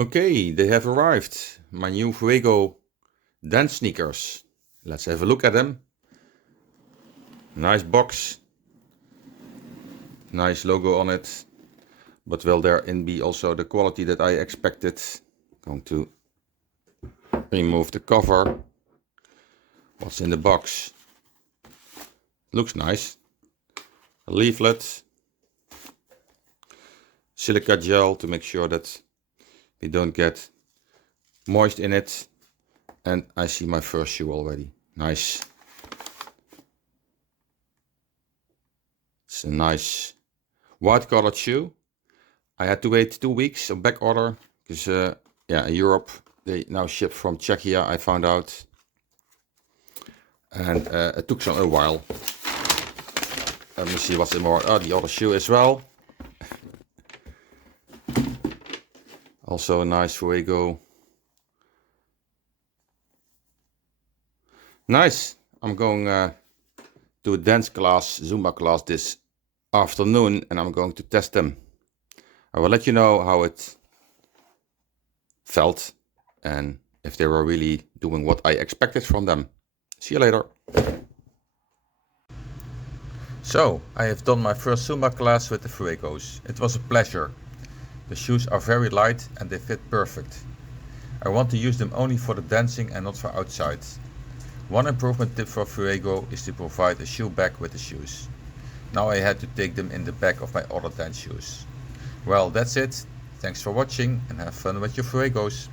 Okay, they have arrived. My new Fuego dance sneakers. Let's have a look at them. Nice box. Nice logo on it. But will there be also the quality that I expected? Going to remove the cover. What's in the box? Looks nice. A leaflet. Silica gel to make sure that we don't get moist in it. And I see my first shoe already. Nice. It's a nice white colored shoe. I had to wait 2 weeks of back order because in Europe they now ship from Czechia, I found out. And it took a while. Let me see what's in more. Oh, the other shoe as well. Also a nice Fuego. Nice. I'm going to a dance class, Zumba class this afternoon, and I'm going to test them. I will let you know how it felt and if they were really doing what I expected from them. See you later. So, I have done my first Zumba class with the Fuegos. It was a pleasure. The shoes are very light and they fit perfect. I want to use them only for the dancing and not for outside. One improvement tip for Fuego is to provide a shoe bag with the shoes. Now I had to take them in the back of my other dance shoes. Well, that's it. Thanks for watching and have fun with your Fuegos.